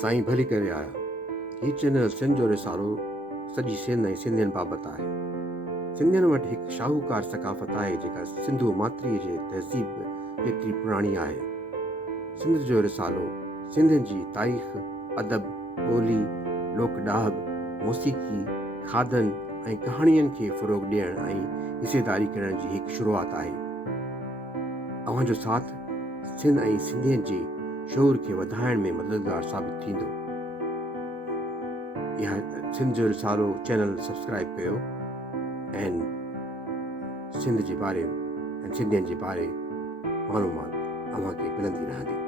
साईं भली करे आया। हीउ चैनल सिंध जो रिसालो सॼी सिंध ऐं सिंधियुनि बाबति आहे। सिंधियुनि वटि हिकु शाहूकार सकाफ़त आहे जेका सिंधू मात्रीअ जे तहज़ीब जेतिरी पुराणी आहे। सिंध जो रिसालो सिंधियुनि जी तारीख़, अदब, ॿोली, लोक ॾाह, मौसीक़ी, खाधनि ऐं कहाणियुनि खे फ़रोग़ ॾियण ऐं हिसेदारी करण जी हिकु शुरूआति आहे। अव्हांजो साथ सिंध ऐं सिंधियुनि जे शौर खे वधाइण में मददगार साबित थींदो। इहा सिंध जो रिसालो चैनल सब्सक्राइब कयो ऐं सिंध जे बारे ऐं सिंधियुनि जे बारे मालूमात अव्हांखे मिलंदी रहंदी।